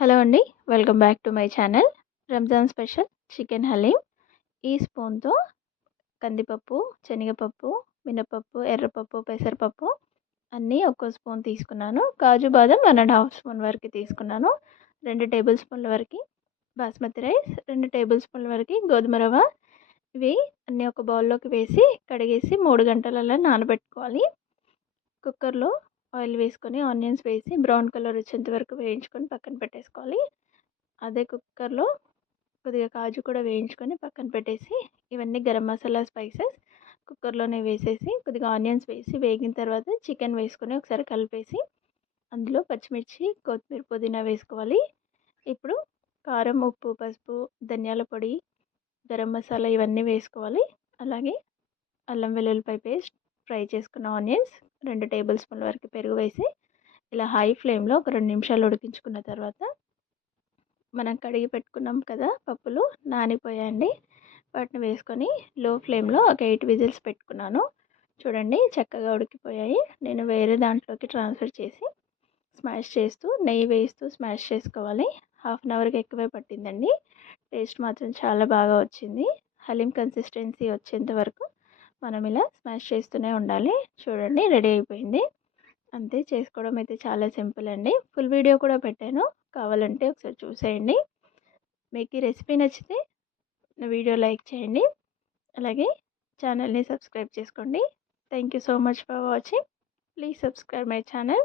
Hello అండి. Welcome back to my channel. Ramzan special chicken haleem. ఈ స్పూన్‌తో కందిపప్పు, శనగపప్పు, మినపప్పు, ఎర్రపప్పు, పెసరపప్పు అన్నీ ఒక్కో స్పూన్ తీసుకున్నాను. కాజు, బాదం 1 ½ స్పూన్ వరకు తీసుకున్నాను. 2 టేబుల్ స్పూన్ల వరకు బాస్మతి రైస్, 2 టేబుల్ స్పూన్ల వరకు గోధుమ రవ్వ. ఇవి అన్నీ ఒక బౌల్‌లోకి వేసి కడిగేసి 3 గంటలలా నానబెట్టుకోవాలి. కుక్కర్‌లో ఆయిల్ వేసుకొని ఆనియన్స్ వేసి బ్రౌన్ కలర్ వచ్చేంత వరకు వేయించుకొని పక్కన పెట్టేసుకోవాలి. అదే కుక్కర్‌లో కొద్దిగా కాజు కూడా వేయించుకొని పక్కన పెట్టేసి ఇవన్నీ గరం మసాలా స్పైసెస్ కుక్కర్‌లోనే వేసేసి కొద్దిగా ఆనియన్స్ వేసి వేగిన తర్వాత చికెన్ వేసుకొని ఒకసారి కలిపేసి అందులో పచ్చిమిర్చి, కొత్తిమీర, పుదీనా వేసుకోవాలి. ఇప్పుడు కారం, ఉప్పు, పసుపు, ధనియాల పొడి, గరం మసాలా ఇవన్నీ వేసుకోవాలి. అలాగే అల్లం వెల్లుల్లిపాయ పేస్ట్, ఫ్రై చేసుకున్న ఆనియన్స్, 2 టేబుల్ స్పూన్ల వరకు పెరుగు వేసి ఇలా హై ఫ్లేమ్‌లో ఒక 2 నిమిషాలు ఉడికించుకున్న తర్వాత మనం కడిగి పెట్టుకున్నాం కదా పప్పులు నానిపోయాయండి. వాటిని వేసుకొని లో ఫ్లేమ్‌లో ఒక 8 విజిల్స్ పెట్టుకున్నాను. చూడండి చక్కగా ఉడికిపోయాయి. నేను వేరే దాంట్లోకి ట్రాన్స్‌ఫర్ చేసి స్మాష్ చేస్తూ నెయ్యి వేస్తూ స్మాష్ చేసుకోవాలి. హాఫ్ అన్ అవర్‌కి ఎక్కువే పట్టిందండి. టేస్ట్ మాత్రం చాలా బాగా వచ్చింది. హలీం కన్సిస్టెన్సీ వచ్చేంత వరకు మనం ఇలా స్మాష్ చేస్తూనే ఉండాలి. చూడండి రెడీ అయిపోయింది. అంతే, చేసుకోవడం అయితే చాలా సింపుల్ అండి. ఫుల్ వీడియో కూడా పెట్టాను. కావాలంటే ఒకసారి చూసేయండి. మీకు ఈ రెసిపీ నచ్చితే నా వీడియో లైక్ చేయండి. అలాగే ఛానల్ని సబ్స్క్రైబ్ చేసుకోండి. Thank you so much for watching. Please subscribe my channel.